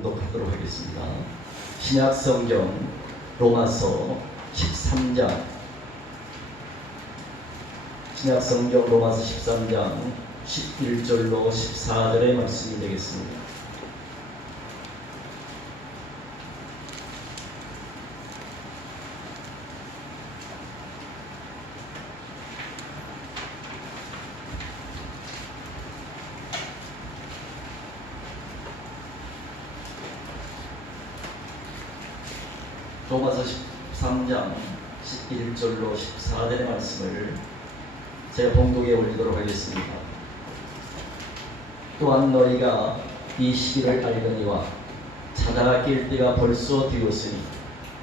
봉독하도록 하겠습니다. 신약성경 로마서 13장, 신약성경 로마서 13장 11절로 14절의 말씀이 되겠습니다. 로마서 13장 11절로 14절의 말씀을 제가 봉독에 올리도록 하겠습니다. 또한 너희가 이 시기를 알거니와 자다가 깰 때가 벌써 되었으니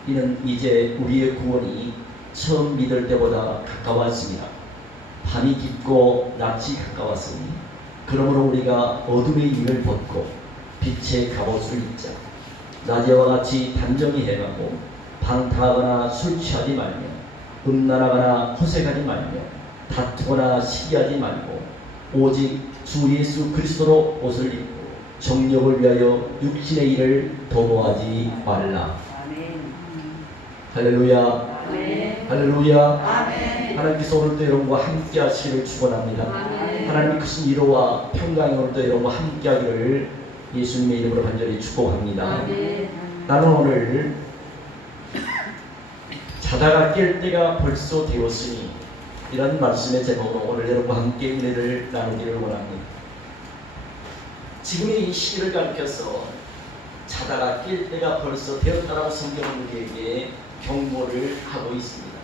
이는 이제 우리의 구원이 처음 믿을 때보다 가까웠습니다. 밤이 깊고 낮이 가까웠으니 그러므로 우리가 어둠의 일을 벗고 빛의 갑옷을 입자. 낮에와 같이 단정히 행하고 방탕하거나 술 취하지 말며 음란하거나 호색하지 말며 다투거나 시기하지 말고 오직 주 예수 그리스도로 옷을 입고 정욕을 위하여 육신의 일을 도모하지 말라. 아멘. 할렐루야. 아멘. 할렐루야. 아멘. 하나님께서 오늘도 여러분과 함께 하시기를 축원합니다. 아멘. 하나님의 크신 위로와 평강이 오늘도 여러분과 함께 하기를 예수님의 이름으로 간절히 축복합니다. 아멘. 나는 오늘 자다가 깰 때가 벌써 되었으니 이런 말씀의 제목으로 오늘 여러분과 함께 은혜를 나누기를 원합니다. 지금의 이 시기를 가리켜서 자다가 깰 때가 벌써 되었다라고 성경은 우리에게 경고를 하고 있습니다.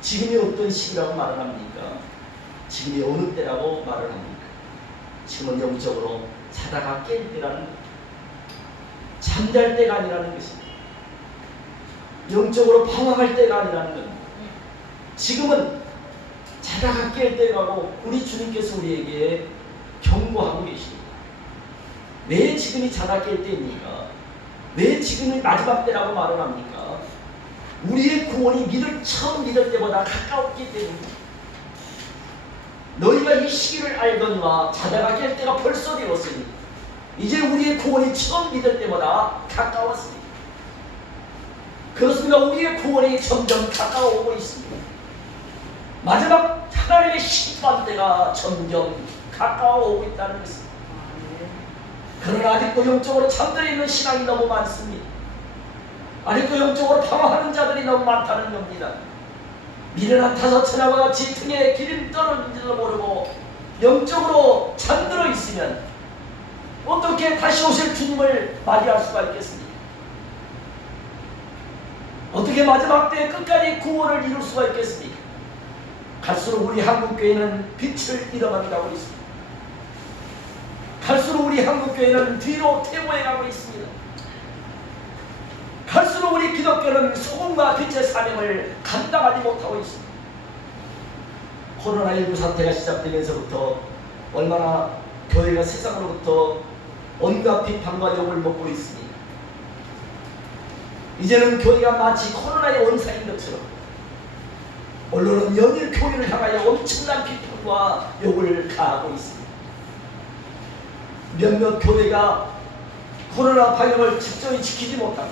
지금이 어떤 시기라고 말을 합니까? 지금이 어느 때라고 말을 합니까? 지금은 영적으로 자다가 깰 때라는, 잠잘 때가 아니라는 것입니다. 영적으로 방황할 때가 아니라는 겁니다. 지금은 자다가 깰 때라고 우리 주님께서 우리에게 경고하고 계십니다. 왜 지금이 자다 깰 때입니까? 왜 지금이 마지막 때라고 말을 합니까? 우리의 구원이 처음 믿을 때보다 가까웠기 때문입니다. 너희가 이 시기를 알거니와 자다가 깰 때가 벌써 되었으니 이제 우리의 구원이 처음 믿을 때보다 가까웠습니다. 그렇습니다. 우리의 구원이 점점 가까워오고 있습니다. 마지막 하나님의 심판 때가 점점 가까워오고 있다는 것입니다. 그러나 아직도 영적으로 잠들어 있는 신앙이 너무 많습니다. 아직도 영적으로 방황하는 자들이 너무 많다는 겁니다. 미련한 타소천하와 같이 등에 기름 떨어진지도 모르고 영적으로 잠들어 있으면 어떻게 다시 오실 주님을 맞이할 수가 있겠습니까? 어떻게 마지막 때에 끝까지 구원을 이룰 수가 있겠습니까? 갈수록 우리 한국교회는 빛을 잃어가고 있습니다. 갈수록 우리 한국교회는 뒤로 퇴보해 가고 있습니다. 갈수록 우리 기독교는 소금과 빛의 사명을 감당하지 못하고 있습니다. 코로나19 사태가 시작되면서부터 얼마나 교회가 세상으로부터 온갖 비판과 욕을 먹고 있습니다. 이제는 교회가 마치 코로나의 원상인 것처럼 언론은 연일 교회를 향하여 엄청난 비판과 욕을 가하고 있습니다. 몇몇 교회가 코로나 방역을 철저히 지키지 못하고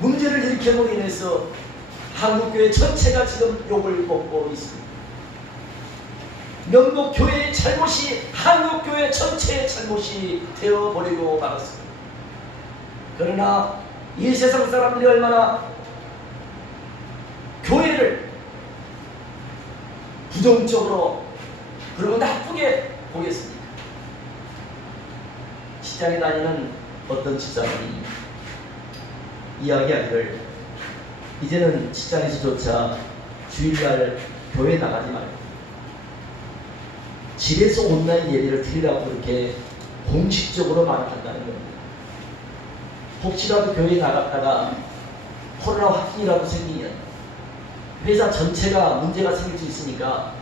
문제를 일으켜으로 인해서 한국교회 전체가 지금 욕을 먹고 있습니다. 몇몇 교회의 잘못이 한국교회 전체의 잘못이 되어버리고 말았습니다. 그러나 이 세상 사람들이 얼마나 교회를 부정적으로 그리고 나쁘게 보겠습니까? 직장에 다니는 어떤 집사람이 이야기하기를 이제는 직장에서조차 주일날 교회 나가지 말고 집에서 온라인 예배를 드리라고 그렇게 공식적으로 말한다는 겁니다. 혹시라도 교회에 나갔다가 코로나 확진이라도 생기면 회사 전체가 문제가 생길 수 있으니까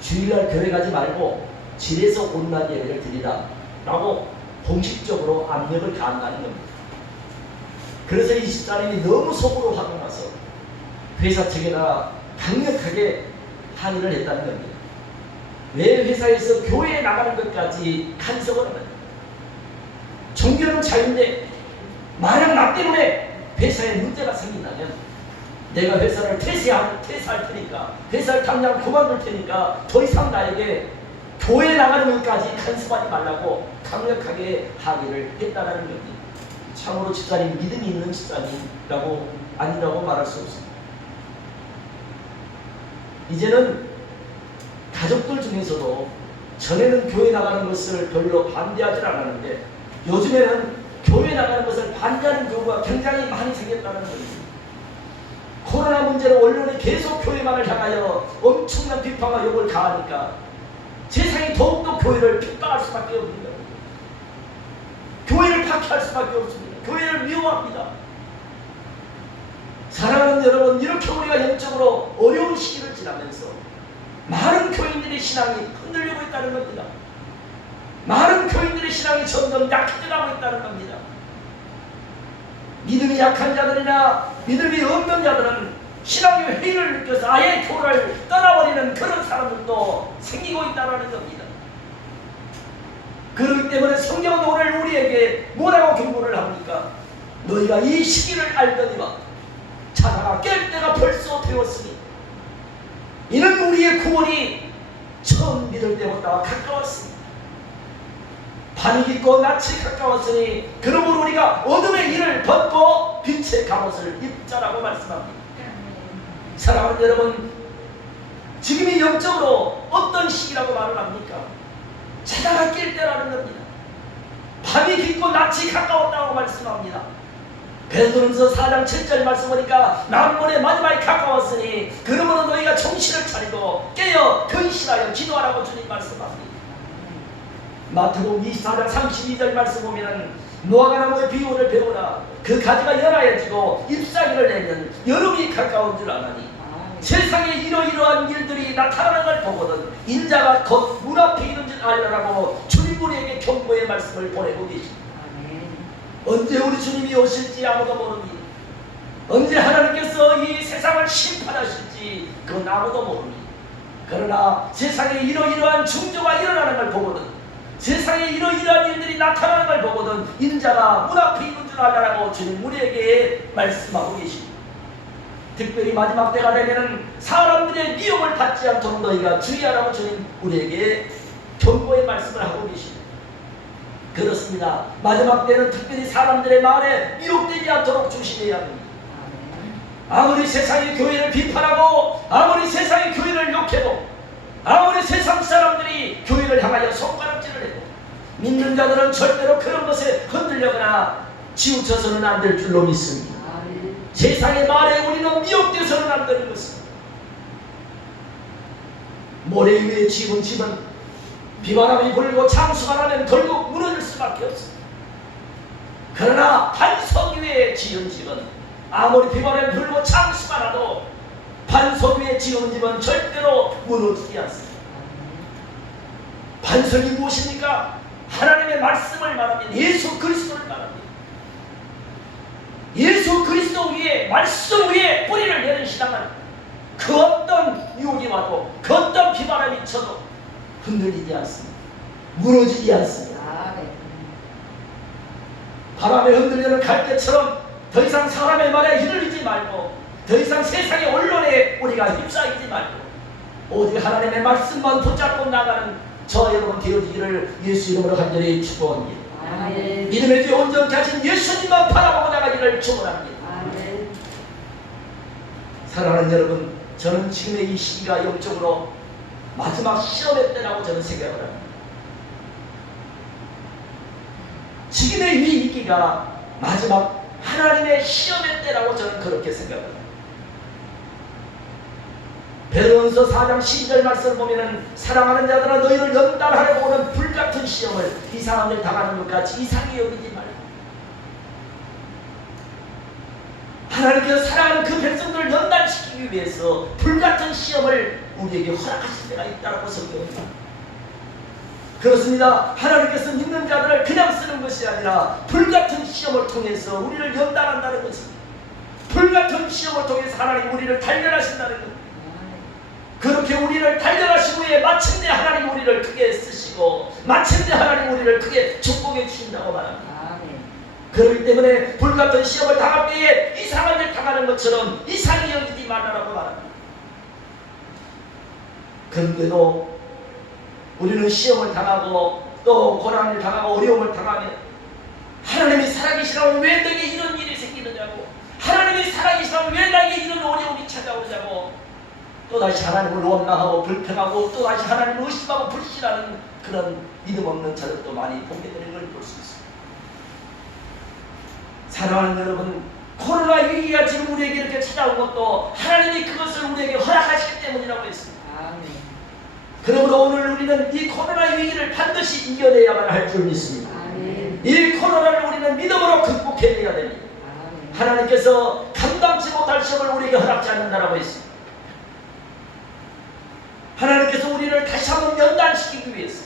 주일날 교회 가지 말고 집에서 온라인 예배를 드리라 라고 공식적으로 압력을 가한다는 겁니다. 그래서 이 집사람이 너무 속으로 화가 나서 회사 측에다 강력하게 항의를 했다는 겁니다. 왜 회사에서 교회에 나가는 것까지 간섭을 하는 거예요? 종교는 자유인데 만약 나 때문에 회사에 문제가 생긴다면 내가 회사를 퇴사할 테니까, 회사를 당장 그만둘 테니까 더 이상 나에게 교회 나가는 것까지 간섭하지 말라고 강력하게 항의를 했다라는 겁니다. 참으로 집사님 믿음이 있는 집사님이라고 아니라고 말할 수 없습니다. 이제는 가족들 중에서도 전에는 교회 나가는 것을 별로 반대하지 않았는데 요즘에는 교회 나가는 것을 반대하는 경우가 굉장히 많이 생겼다는 겁니다. 코로나 문제로 언론이 계속 교회만을 향하여 엄청난 비판과 욕을 가하니까 세상이 더욱더 교회를 핍박할 수밖에 없습니다. 교회를 박해할 수밖에 없습니다. 교회를 미워합니다. 사랑하는 여러분, 이렇게 우리가 영적으로 어려운 시기를 지나면서 많은 교인들의 신앙이 흔들리고 있다는 겁니다. 많은 교인들의 신앙이 점점 약해져가고 있다는 겁니다. 믿음이 약한 자들이나 믿음이 없는 자들은 신앙의 회의를 느껴서 아예 교회를 떠나버리는 그런 사람들도 생기고 있다는 겁니다. 그렇기 때문에 성경은 오늘 우리에게 뭐라고 경고를 합니까? 너희가 이 시기를 알거니와 자다가 깰 때가 벌써 되었으니 이는 우리의 구원이 처음 믿을 때보다 가까웠습니다. 밤이 깊고 낯이 가까웠으니 그러므로 우리가 어둠의 일을 벗고 빛의 갑옷을 입자라고 말씀합니다. 사랑하는 여러분, 지금이 영적으로 어떤 시기라고 말을 합니까? 자다가 깰 때라는 겁니다. 밤이 깊고 낯이 가까웠다고 말씀합니다. 베드로전서 4장 7절 말씀 보니까 만물의 마지막이 가까웠으니 그러므로 너희가 정신을 차리고 깨어 근신하여 기도하라고 주님 말씀합니다. 마태복음 24장 32절 말씀 보면은 무화과 나무의 비유를 배우라. 그 가지가 연하여지고 잎사귀를 내면 여름이 가까운 줄 아나니 세상에 이러이러한 일들이 나타나는 걸 보거든 인자가 곧 문 앞에 있는 줄 알라라고 주님 우리에게 경고의 말씀을 보내고 계십니다. 언제 우리 주님이 오실지 아무도 모릅니다. 언제 하나님께서 이 세상을 심판하실지 그건 아무도 모릅니다. 그러나 세상에 이러이러한 징조가 일어나는 걸 보거든, 세상에 이러이러한 일들이 나타나는 걸 보거든 인자가 문 앞에 있는 줄 알라라고 주님 우리에게 말씀하고 계십니다. 특별히 마지막 때가 되면은 사람들의 미혹을 받지 않도록 너희가 주의하라고 주님 우리에게 경고의 말씀을 하고 계십니다. 그렇습니다. 마지막 때는 특별히 사람들의 말에 미혹되지 않도록 조심해야 합니다. 아무리 세상이 교회를 비판하고 아무리 세상이 교회를 욕해도 아무리 세상 사람들이 교회를 향하여 손가락질을 해도 믿는 자들은 절대로 그런 것에 흔들려거나 치우쳐서는 안 될 줄로 믿습니다. 세상의 말에 우리는 미혹되어서는 안 되는 것입니다. 모래 위에 지은 집은 비바람이 불고 창수가 나면 결국 무너질 수밖에 없습니다. 그러나 반석 위에 지은 집은 아무리 비바람이 불고 창수가 나도 반석 위에 지은 집은 절대로 무너지지 않습니다. 반석이 무엇입니까? 하나님의 말씀을 말합니다. 예수 그리스도를 말합니다. 예수 그리스도 위에, 말씀 위에 뿌리를 내는 신앙은 그 어떤 유혹이 와도 그 어떤 비바람이 쳐도 흔들리지 않습니다. 무너지지 않습니다. 바람에 흔들리는 갈대처럼 더 이상 사람의 말에 휘둘리지 말고 더 이상 세상의 언론에 우리가 휩싸이지 말고 오직 하나님의 말씀만 붙잡고 나가는 저 여러분 되어지기를 예수 이름으로 간절히 축복합니다. 믿음의 주 온전케 하신 예수님만 바라보고 나가기를 축원합니다. 사랑하는 여러분, 저는 지금의 이 시기가 영적으로 마지막 시험의 때라고 저는 생각을 합니다. 지금의 이 위기가 마지막 하나님의 시험의 때라고 저는 그렇게 생각합니다. 베드로전서 4장 12절 말씀을 보면은 사랑하는 자들아 너희를 연단하려고 오는 불같은 시험을 이 사람들 당하는 것 같이 이상히 여기지 말고 하나님께서 사랑하는 그 백성들을 연단시키기 위해서 불같은 시험을 우리에게 허락하실 때가 있다고 성경입니다. 그렇습니다. 하나님께서 믿는 자들을 그냥 쓰는 것이 아니라 불같은 시험을 통해서 우리를 연단한다는 것입니다. 불같은 시험을 통해서 하나님 우리를 단련하신다는 것. 그렇게 우리를 단련하신 후에 마침내 하나님 우리를 크게 쓰시고 마침내 하나님 우리를 크게 축복해 주신다고 말합니다. 아멘. 그렇기 때문에 불같은 시험을 당할 때에 이상한 일 당하는 것처럼 이상히 여기지 말라고 말합니다. 그런데도 우리는 시험을 당하고 또 고난을 당하고 어려움을 당하면 하나님이 살아계시라면 왜 내게 이런 일이 생기느냐고, 하나님이 살아계시라면 왜 나에게 이런 어려움이 찾아오냐고, 또다시 하나님을 원망하고 불평하고 또다시 하나님을 의심하고 불신하는 그런 믿음 없는 자들도 많이 보게 되는 걸 볼 수 있습니다. 사랑하는 여러분, 코로나 위기가 지금 우리에게 이렇게 찾아온 것도 하나님이 그것을 우리에게 허락하시기 때문이라고 했습니다. 아멘. 그러므로 오늘 우리는 이 코로나 위기를 반드시 이겨내야만 할 줄 믿습니다. 아멘. 이 코로나를 우리는 믿음으로 극복해내야 됩니다. 아멘. 하나님께서 감당치 못할 시험을 우리에게 허락지 않는다라고 했습니다. 하나님께서 우리를 다시 한번 연단시키기 위해서,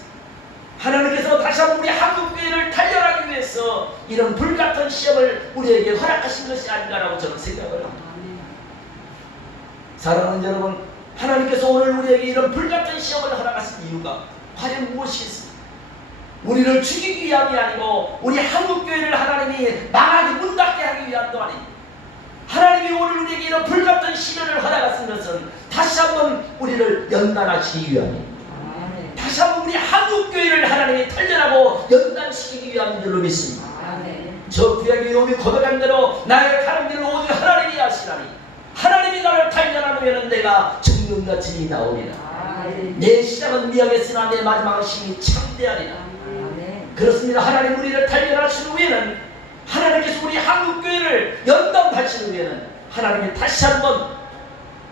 하나님께서 다시 한번 우리 한국교회를 단련하기 위해서 이런 불같은 시험을 우리에게 허락하신 것이 아닌가라고 저는 생각을 합니다. 아멘. 사랑하는 여러분, 하나님께서 오늘 우리에게 이런 불같은 시험을 허락하신 이유가 과연 무엇이겠습니까? 우리를 죽이기 위함이 아니고 우리 한국교회를 하나님이 망하게 문 닫게 하기 위함도 아닙니다. 하나님이 오늘 우리에게 이런 불같은 시련을 허락하신 것은 다시 한번 우리를 연단하시기 위함입니다. 아멘. 다시 한번 우리 한국교회를 하나님이 단련하고 연단시키기 위함인 줄로 믿습니다. 아멘. 저 구약의 놈이 고백한 대로 나의 가는 길을 오직 하나님이 하시나니 하나님이 나를 단련하면 내가 죽는같이 나오리라. 아멘. 내 시작은 미약했으나 내 마지막은 심히 참대하리라. 아멘. 그렇습니다. 하나님 우리를 단련하신 후에는, 하나님께서 우리 한국교회를 연단하신 후에는 하나님이 다시 한번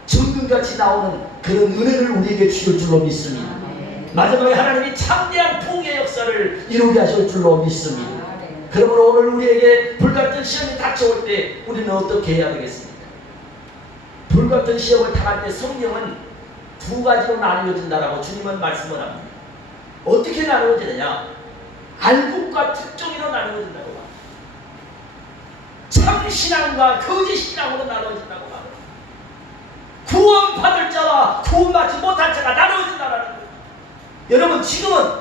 정금같이 나오는 그런 은혜를 우리에게 주실 줄로 믿습니다. 아멘. 마지막에 하나님이 참대한 부흥의 역사를 이루게 하실 줄로 믿습니다. 아멘. 그러므로 오늘 우리에게 불같은 시험이 닥쳐올 때 우리는 어떻게 해야 되겠습니까? 불같은 시험을 당할 때 성경은 두 가지로 나누어진다라고 주님은 말씀을 합니다. 어떻게 나누어지느냐? 알곡과 특종으로 나누어진다고 합니다. 참신앙과 거짓신앙으로 나누어진다고 합니다. 구원받을 자와 구원받지 못할 자가 나누어진다라는 거예요. 여러분, 지금은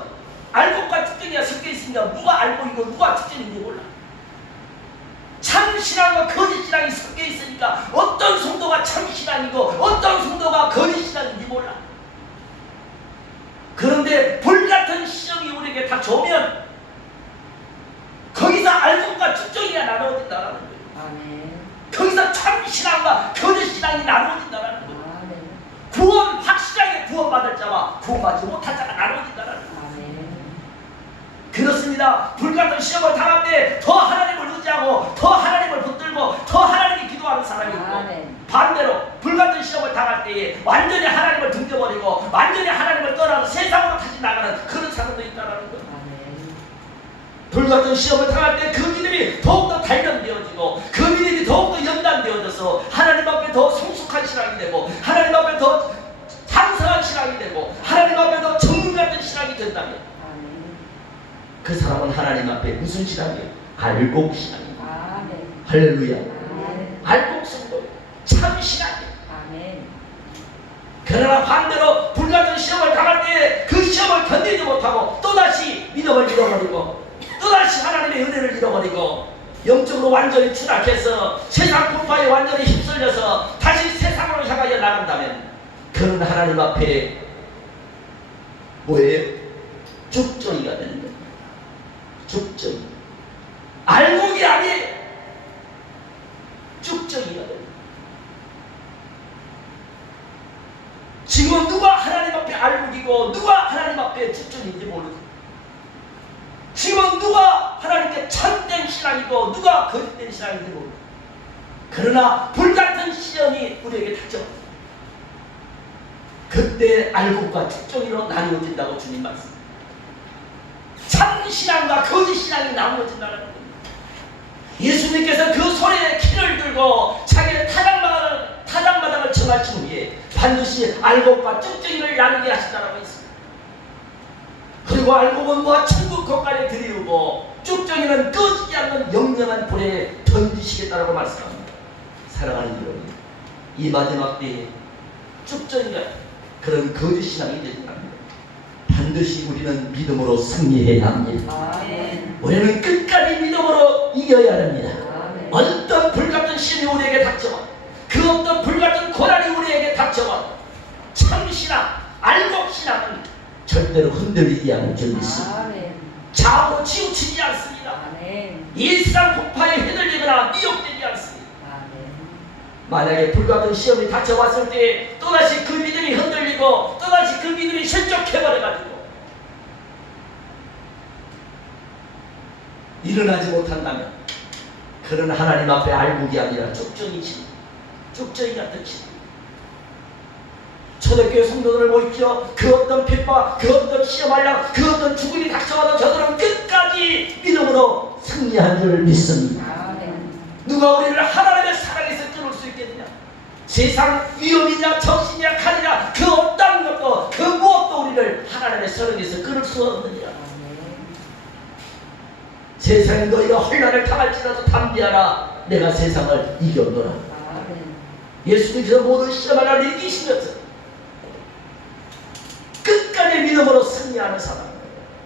알곡과 특종이 섞여 있습니다. 누가 알곡이고 누가 특종인지 몰라. 참신앙과 거짓신앙이 섞여 있으니까 어떤 성도가 참신앙이고 어떤 성도가 거짓신앙인지 몰라. 그런데 불같은 시험이 우리에게 닥쳐오면 거기서 알곡과 특종이가 나누어진다라는 거예요. 아멘. 거기서 참신앙과 거짓신앙이 나누어진다라는 거예요. 아멘. 구원 확실하게 구원받을 자와 구원받지 못할 자가 나누어진다라는 거예요. 아멘. 그렇습니다. 불같은 시험을 당할 때 더 하나님을 의지하고 더 하나님을 붙들고 더 하나님께 기도하는 사람이 있고, 아멘. 반대로 불같은 시험을 당할 때에 완전히 하나님을 등져버리고 완전히 하나님을 떠나서 세상으로 다시 나가는 그런 사람도 있다는 거예요. 아멘. 불같은 시험을 당할 때 그 믿음이 더욱더 단련되어지고 그 믿음이 더욱더 연단되어져서 하나님 앞에 더 성숙한 신앙이 되고 하나님 앞에 더 장성한 신앙이 되고 하나님 앞에 더 정금 같은 신앙이 된다면 아멘. 그 사람은 하나님 앞에 무슨 신앙이에요? 알곡 신앙입니다. 아멘. 할렐루야. 아멘. 알곡 성도, 참 신앙이에요. 아멘. 그러나 반대로 불같은 시험을 당할 때 그 시험을 견디지 못하고 또다시 믿음을 잃어버리고 또다시 하나님의 은혜를 잃어버리고 영적으로 완전히 추락해서 세상 풍파에 완전히 휩쓸려서 다시 세상으로 향하여 나간다면 그는 하나님 앞에 뭐예요? 죽정이가 되는 거예요. 죽정이. 알곡이 아니에요. 죽정이가 되는 거예요. 지금은 누가 하나님 앞에 알곡이고 누가 하나님 앞에 죽정인지 모르고, 지금은 누가 하나님께 참된 신앙이고 누가 거짓된 신앙인지 모르고, 그러나 불같은 시험이 우리에게 닥쳐옵니다. 그때 알곡과 죽정이로 나누어진다고 주님 말씀합니다. 참신앙과 거짓신앙이 나누어진다는 겁니다. 예수님께서 그 손에 키를 들고 자기의 타작마당을 정하신 후에 반드시 알곡과 쭉정이를 나누게 하신다고 했습니다. 그리고 알곡은 뭐가 천국 곳간에 들이우고 쭉정이는 꺼지지 않는 영영한 불에 던지시겠다고 말씀합니다. 사랑하는 여러분, 이 마지막 때에 쭉정이가 그런 거짓 신앙이 되지 않습니다. 반드시 우리는 믿음으로 승리해야 합니다. 아멘. 우리는 끝까지 믿음으로 이겨야 합니다. 아멘. 어떤 불같은 시험이 우리에게 닥쳐와 그 어떤 불같은 고난이 우리에게 닥쳐와 참신앙, 알곡신앙은 절대로 흔들리지 않을 줄 믿습니다. 아멘. 좌우로 치우치지 않습니다. 아멘. 일상 폭파에 휘둘리거나 미혹되지 않습니다. 아멘. 만약에 불같은 시험이 닥쳐왔을 때 또다시 그 믿음이 흔들리고 또다시 그 믿음이 실족해버려가지고 일어나지 못한다면 그런 하나님 앞에 알곡이 아니라 쭉정이지 쭉정이 같은 지 초대교회 성도들을 보십시오. 그 어떤 핍박, 그 어떤 시험하려, 그 어떤 죽음이 닥쳐와도 저들은 끝까지 믿음으로 승리한 줄 믿습니다. 아멘. 누가 우리를 하나님의 사랑에서 끊을 수 있겠느냐? 세상 위험이냐 정신이냐 칼이냐 그 어떤 것도 그 무엇도 우리를 하나님의 사랑에서 끊을 수 없느냐? 세상에 너희가 혼란을 당할지라도 담대하라. 내가 세상을 이겼노라. 아멘. 예수님께서 모든 시험을 날 이기신 것은 끝까지 믿음으로 승리하는 사람,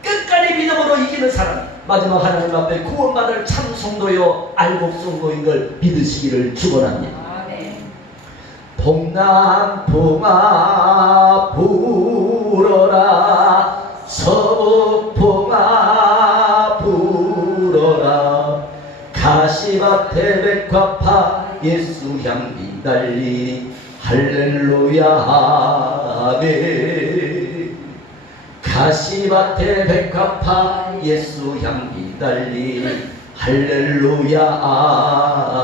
끝까지 믿음으로 이기는 사람, 마지막 하나님 앞에 구원받을 참 성도요 알곡 성도인 걸 믿으시기를 축원합니다. 아멘. 동남풍아 불어라 서북풍아 불어라 가시밭에 백화파 예수 향기 달리 할렐루야 아멘. 가시밭에 백화파 예수 향기 달리 할렐루야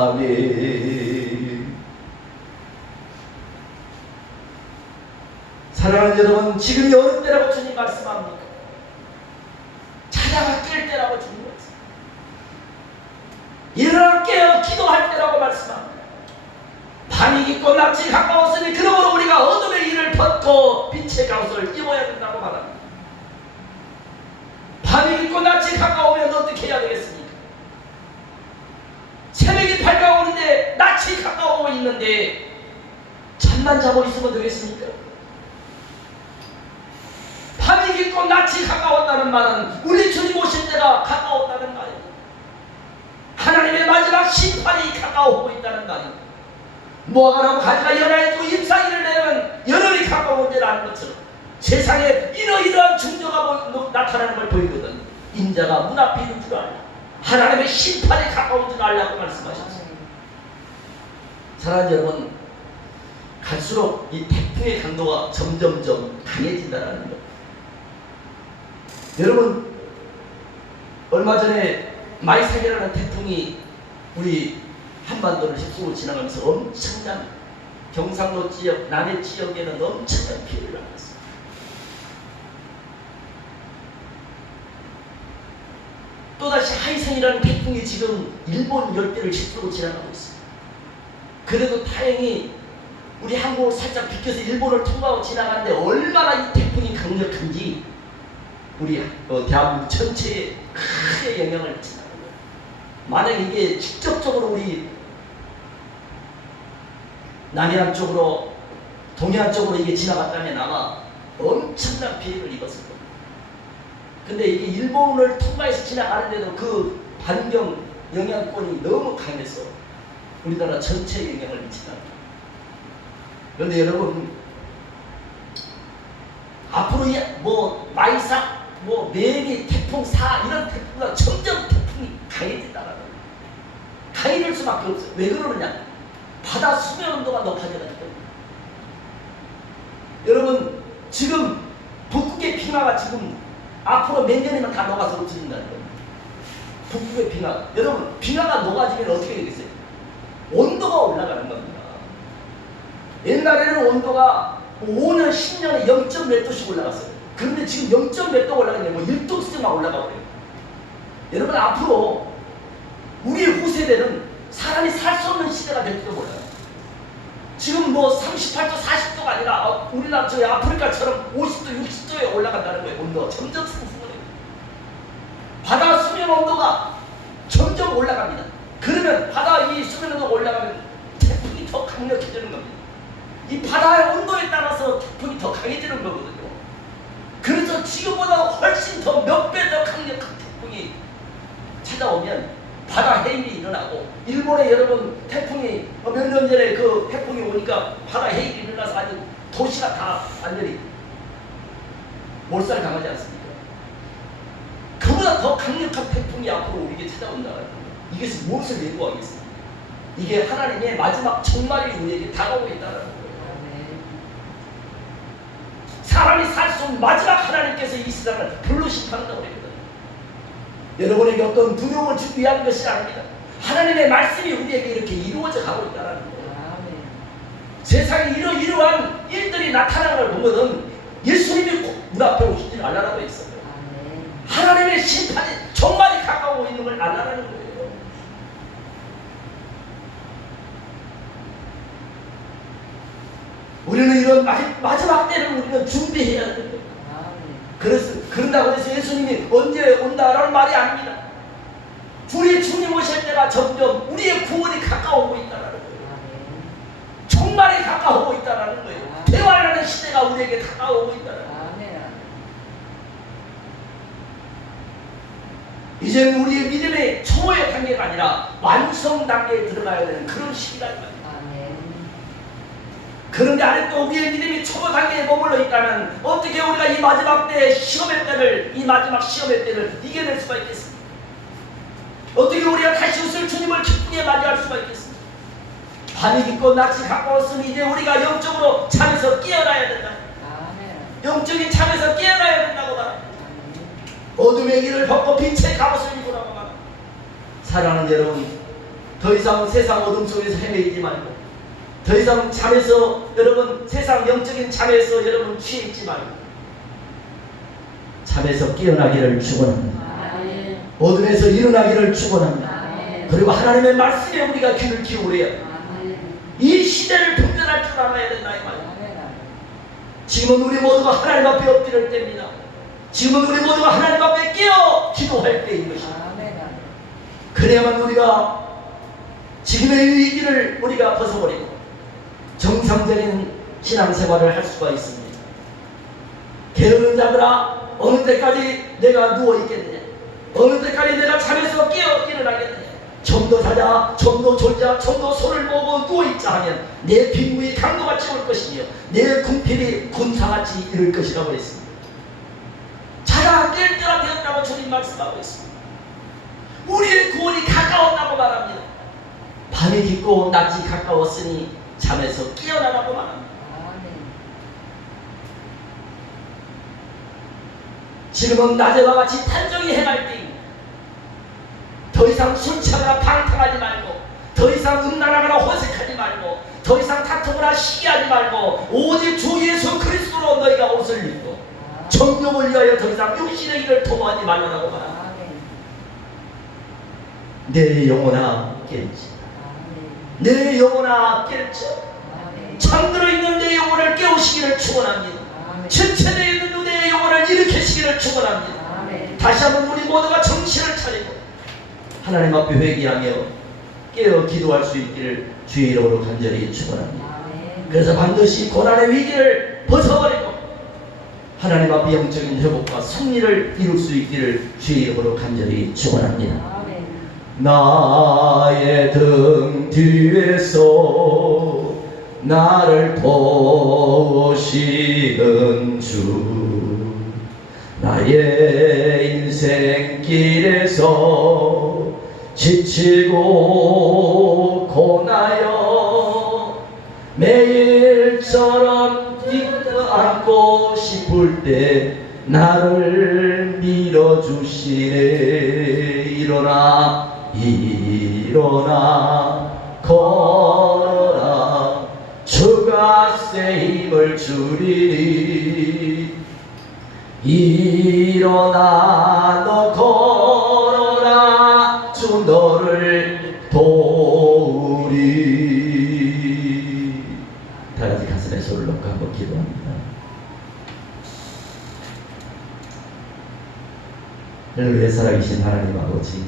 아멘. 사랑하는 여러분, 지금이 어느 때라고 주님 말씀합니까? 찾아가 깰 때라고 주님 말씀. 일어나 깨어 기도할 때라고 말씀합니다. 밤이 깊고 낮이 가까웠으니 그러므로 우리가 어둠의 일을 벗고 빛의 가옷을 입어야 된다고 말합니다. 밤이 깊고 낮이 가까우면 어떻게 해야 되겠습니까? 새벽이 밝아오는데 낮이 가까워 있는데 잠만 자고 있으면 되겠습니까? 밤이 깊고 낮이 가까웠다는 말은 우리 주님 오실 때가 가까웠다는 말입니다. 하나님의 마지막 심판이 가까워오고 있다는 말입니다. 모아가라고 가지가 연하에도 임상일을 내면 여름이 가까운 데라는 것처럼 세상에 이러이러한 중조가 나타나는 걸 보이거든. 인자가 문 앞에 있는 줄 알라. 하나님의 심판이 가까운 줄 알라고 말씀하셨습니다. 사랑하는 여러분, 갈수록 이 태풍의 강도가 점점점 강해진다는 것. 여러분, 얼마 전에 마이삭이라는 태풍이 우리 한반도를 휩쓸고 지나가면서 엄청난 경상도 지역, 남해 지역에는 엄청난 피해를 당했습니다. 또다시 하이센이라는 태풍이 지금 일본 열대를 휩쓸고 지나가고 있습니다. 그래도 다행히 우리 한국을 살짝 비켜서 일본을 통과하고 지나가는데 얼마나 이 태풍이 강력한지 우리 대한민국 전체에 크게 영향을 미친다는 거예요. 만약 이게 직접적으로 우리 남해안 쪽으로 동해안 쪽으로 이게 지나갔다면 아마 엄청난 피해를 입었을 겁니다. 근데 이게 일본을 통과해서 지나가는데도 그 반경 영향권이 너무 강해서 우리나라 전체에 영향을 미친다. 그런데 여러분, 앞으로 뭐 마이삭, 뭐 매미, 태풍 4 이런 태풍보다 점점 태풍이 강해진다는 거예요. 강해질 수밖에 없어요. 왜 그러느냐? 바다 수면 온도가 높아져가지고. 여러분, 지금 북극의 빙하가 지금 앞으로 몇 년이면 다 녹아서 없어진다는 거예요. 북극의 빙하. 여러분, 빙하가 녹아지면 어떻게 되겠어요? 온도가 올라가는 겁니다. 옛날에는 온도가 5년, 10년에 0점 몇 도씩 올라갔어요. 그런데 지금 0점 몇 도 올라가냐, 뭐 1도씩만 올라가 버려요. 여러분, 앞으로 우리의 후세대는 사람이 살 수 없는 시대가 될지도 몰라요. 지금 뭐 38도, 40도가 아니라 우리나라 저희 아프리카처럼 50도, 60도에 올라간다는 거예요. 온도가 점점 상승해요. 바다 수면 온도가 점점 올라갑니다. 그러면 바다 이 수면 온도가 올라가면 태풍이 더 강력해지는 겁니다. 이 바다의 온도에 따라서 태풍이 더 강해지는 거거든요. 그래서 지금보다 훨씬 더 몇 배 더 강력한 태풍이 찾아오면 바다 해일이 일어나고, 일본에 여러분 태풍이 몇 년 전에 그 태풍이 오니까 바다 해일이 일어나서 아주 도시가 다 완전히 몰살당하지 않습니까? 그보다 더 강력한 태풍이 앞으로 우리에게 찾아온다는 거예요. 이것이 무엇을 예고하겠습니까? 이게 하나님의 마지막 종말이 우리에게 다가오고 있다는 거예요. 사람이 살 수 없는 마지막 하나님께서 이 세상을 불로 심판한다고 그랬거든요. 여러분에게 어떤 두려움을 주기 위한 것이 아닙니다. 하나님의 말씀이 우리에게 이렇게 이루어져 가고 있다는 거예요. 세상에 이러한 일들이 나타나는 걸 보면은 예수님이 꼭 문 앞에 오시지 않으라고 했어요. 하나님의 심판이 종말이 가까우고 있는 걸 알라는 거예요. 우리는 이런 마지막 때를 우리는 준비해야 됩니다. 그래서 그런다고 해서 예수님이 언제 온다라는 말이 아닙니다. 우리 주님 오실 때가 점점 우리의 구원이 가까우고 있다는 거예요. 종말이 가까우고 있다는 거예요. 대화라는 시대가 우리에게 다가오고 있다는 거예요. 이제는 우리의 믿음의 초의 단계가 아니라 완성 단계에 들어가야 되는 그런 시기라는 거예요. 그런데 아직도 우리의 믿음이 초보 단계에 머물러 있다면 어떻게 우리가 이 마지막 때의 시험의 때를, 이 마지막 시험의 때를 이겨낼 수가 있겠습니까? 어떻게 우리가 다시 웃을 주님을 기쁘게 맞이할 수가 있겠습니까? 밤이 깊고 낮이 가까웠으니 이제 우리가 영적으로 잠에서 깨어나야 된다. 영적인 잠에서 깨어나야 된다고 말합니다. 어둠의 길을 벗고 빛의 갑옷을 입으라고 말합니다. 사랑하는 여러분, 더 이상 세상 어둠 속에서 헤매이지 말고, 더 이상 잠에서 여러분, 세상 영적인 잠에서 여러분 취해 있지 말고 잠에서 깨어나기를 축원합니다. 어둠에서 일어나기를 축원합니다. 그리고 하나님의 말씀에 우리가 귀를 기울여야 이 시대를 분별할 줄 알아야 된다 이 말입니다. 지금은 우리 모두가 하나님 앞에 엎드릴 때입니다. 지금은 우리 모두가 하나님 앞에 깨어 기도할 때인 것입니다. 그래야만 우리가 지금의 위기를 우리가 벗어버리고 정상적인 신앙생활을 할 수가 있습니다. 게으른 자들아, 어느 때까지 내가 누워있겠느냐? 어느 때까지 내가 잠에서 깨어 일어나겠느냐? 좀 더 자자, 좀 더 졸자, 좀 더 손을 모으고 누워있자 하면 내 빈부의 강도같이 올 것이며 내 궁핍이 군사같이 이를 것이라고 했습니다. 자라 깰 때가 되었다고 주님 말씀하고 있습니다. 우리의 구원이 가까웠다고 말합니다. 밤이 깊고 낮이 가까웠으니 잠에서 깨어나라고 말합니다. 지금은 낮에와 같이 단정히 행할 때입니다. 더 이상 술 취하거나 방탕하지 말고, 더 이상 음란하거나 호색하지 말고, 더 이상 다투거나 시기하지 말고, 오직 주 예수 그리스도로 너희가 옷을 입고 정욕을 위하여 더 이상 육신의 일을 도모하지 말라고 말합니다. 내 영혼아 깨우치라. 내 영혼아 깨우치라. 잠들어 있는 내 영혼을 깨우시기를 축원합니다. 지체되어 있는 내 영혼을 일으키시기를 축원합니다. 다시 한번 우리 모두가 정신을 차리고 하나님 앞에 회개하며 깨어 기도할 수 있기를 주의 이름으로 간절히 축원합니다. 그래서 반드시 고난의 위기를 벗어버리고 하나님 앞에 영적인 회복과 승리를 이룰 수 있기를 주의 이름으로 간절히 축원합니다. 나의 등 뒤에서 나를 도우시는 주, 나의 인생길에서 지치고 고나여 매일처럼 뛰어안고 싶을 때 나를 밀어주시네. 일어나 일어나 걸어라, 주가 새 힘을 주리니. 일어나 너 걸어라, 주 너를 도우리. 다같이 가슴에 손을 놓고 한번 기도합니다. 할렐루야. 살아계신 하나님 아버지,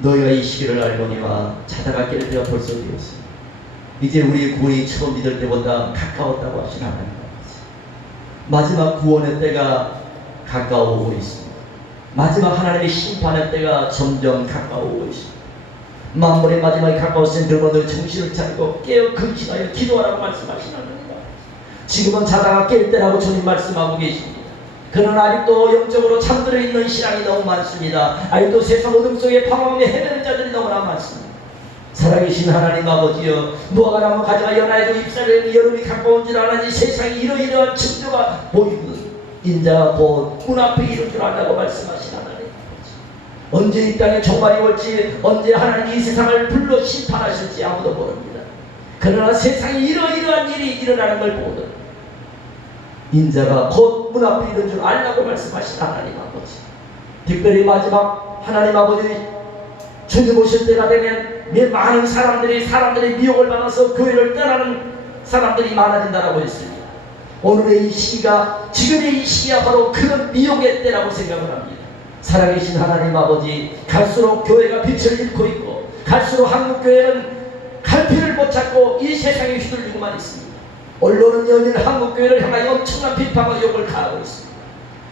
너희가 이 시기를 알거니와 자다가 깰 때가 벌써 되었습니다. 이제 우리의 구원이 처음 믿을 때보다 가까웠다고 하신 하나님 아버지, 마지막 구원의 때가 가까워오고 있습니다. 마지막 하나님의 심판의 때가 점점 가까워오고 있습니다. 만물의 마지막이 가까웠으니 여러분들 정신을 차리고 깨어 근신하여 기도하라고 말씀하신 하나님 아버지, 지금은 자다가 깰 때라고 주님 말씀하고 계십니다. 그러나 아직도 영적으로 잠들어 있는 신앙이 너무 많습니다. 아직도 세상 어둠 속에 방황에 헤매는 자들이 너무나 많습니다. 살아계신 하나님 아버지여, 무화과 나무 가지가 연하에도 잎사리는 여름이 가까운 줄 아는지 세상에 이러이러한 징조가 보이고 인자가 곧 문 앞에 이룰 줄 안다고 말씀하신 하나님 아버지, 언제 이 땅에 종말이 올지, 언제 하나님이 이 세상을 불러 심판하실지 아무도 모릅니다. 그러나 세상에 이러이러한 일이 일어나는 걸 보거든 인자가 곧 문 앞에 이룰 줄 안다고 말씀하신 하나님 아버지, 특별히 마지막 하나님 아버지 주님 오실 때가 되면 많은 사람들의 미혹을 받아서 교회를 떠나는 사람들이 많아진다라고 했습니다. 오늘의 이 시기가, 지금의 이 시기가 바로 그런 미혹의 때라고 생각을 합니다. 살아계신 하나님 아버지, 갈수록 교회가 빛을 잃고 있고 갈수록 한국교회는 갈피를 못 찾고 이 세상에 휘둘리고만 있습니다. 언론은 연일 한국교회를 향하여 엄청난 비판과 욕을 가하고 있습니다.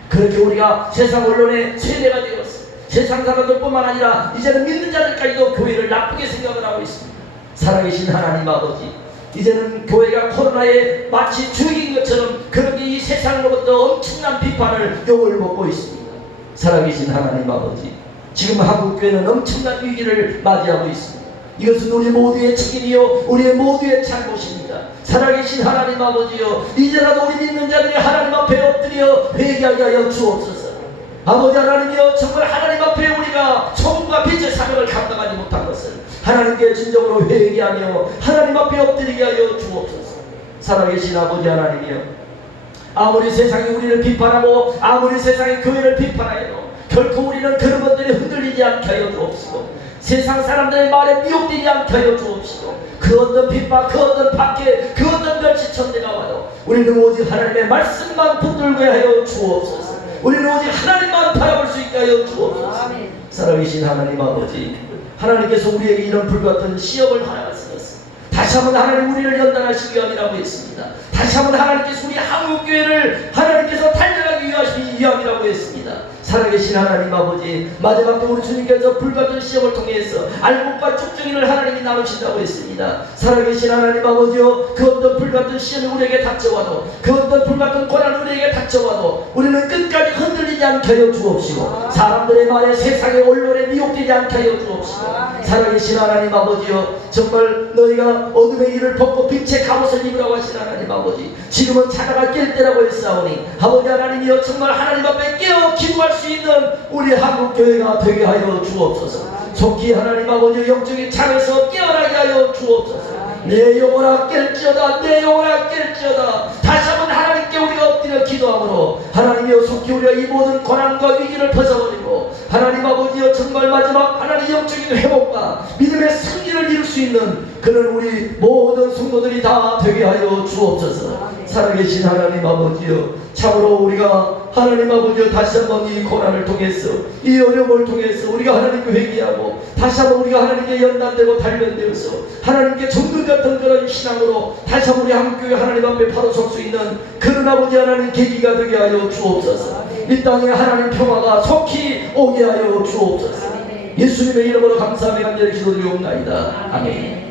그렇게 우리가 세상 언론의 세대가 되었습니다. 세상 사람들뿐만 아니라 이제는 믿는 자들까지도 교회를 나쁘게 생각을 하고 있습니다. 살아계신 하나님 아버지, 이제는 교회가 코로나에 마치 주역인 것처럼 그렇게 이 세상으로부터 엄청난 비판을 욕을 먹고 있습니다. 살아계신 하나님 아버지, 지금 한국교회는 엄청난 위기를 맞이하고 있습니다. 이것은 우리 모두의 책임이요 우리의 모두의 잘못입니다. 살아계신 하나님 아버지요, 이제라도 우리 믿는 자들이 하나님 앞에 엎드려 회개하게 하여 주옵소서. 아버지 하나님이여, 정말 하나님 앞에 우리가 소금과 빛의 사명을 감당하지 못한 것을 하나님께 진정으로 회개하며 하나님 앞에 엎드리게 하여 주옵소서. 살아계신 아버지 하나님이여, 아무리 세상이 우리를 비판하고 아무리 세상이 교회를 비판하여도 결코 우리는 그런 것들에 흔들리지 않게 하여 주옵시고, 세상 사람들의 말에 미혹되지 않게 하여 주옵시고, 그 어떤 핍박, 그 어떤 박해, 그 어떤 멸시천대가 와도 우리는 오직 하나님의 말씀만 붙들게 하여 주옵소서. 우리는 오직 하나님만 바라볼 수 있게 하여 주옵소서. 살아계신 하나님 아버지, 하나님께서 우리에게 이런 불같은 시험을 하나하셨습니다. 다시 한번 하나님 우리를 연단하시기 위함이라고 했습니다. 다시 한번 하나님께서 우리 한국교회를 하나님께서 달려가기 위함이라고 했습니다. 살아계신 하나님 아버지, 마지막 때 우리 주님께서 불같은 시험을 통해서 알곡과 쭉정이를 하나님이 나누신다고 했습니다. 살아계신 하나님 아버지요, 그 어떤 불같은 시험이 우리에게 닥쳐와도, 그 어떤 불같은 고난이 우리에게 닥쳐와도 우리는 끝까지 흔들리지 않게 하여 주옵시고, 사람들의 말에, 세상의 언론에 미혹되지 않게 하여 주옵시고, 살아계신 하나님 아버지요, 정말 너희가 어둠의 일을 벗고 빛의 갑옷을 입으라고 하신 하나님 아버지, 지금은 자다가 깰 때라고 했사오니 아버지 하나님이여, 정말 하나님 앞에 깨어 기도할 수 있는 우리 한국교회가 되게 하여 주옵소서. 속히 하나님 아버지 영적인 잠에서 깨어나게 하여 주옵소서. 내 영혼아 깰지어다, 내 영혼아 깰지어다. 다시 한번 하나님께 우리가 엎드려 기도함으로 하나님이여, 속히 우리가 이 모든 고난과 위기를 벗어버리고 하나님 아버지여, 정말 마지막 하나님 영적인 회복과 믿음의 승리를 이룰 수 있는 그런 우리 모든 성도들이 다 되게 하여 주옵소서. 살아계신 하나님 아버지여, 참으로 우리가 하나님 아버지여, 다시 한번 이 고난을 통해서, 이 어려움을 통해서 우리가 하나님께 회개하고 다시 한번 우리가 하나님께 연단되고 단련되어서 하나님께 정글 같은 그런 신앙으로 다시 한번 우리 한국교회 하나님 앞에 바로 설 수 있는 그런 아버지 하나님 계기가 되게 하여 주옵소서. 이 땅에 하나님 평화가 속히 오게 하여 주옵소서. 예수님의 이름으로 감사하며 간절히 기도드리옵나이다. 아멘.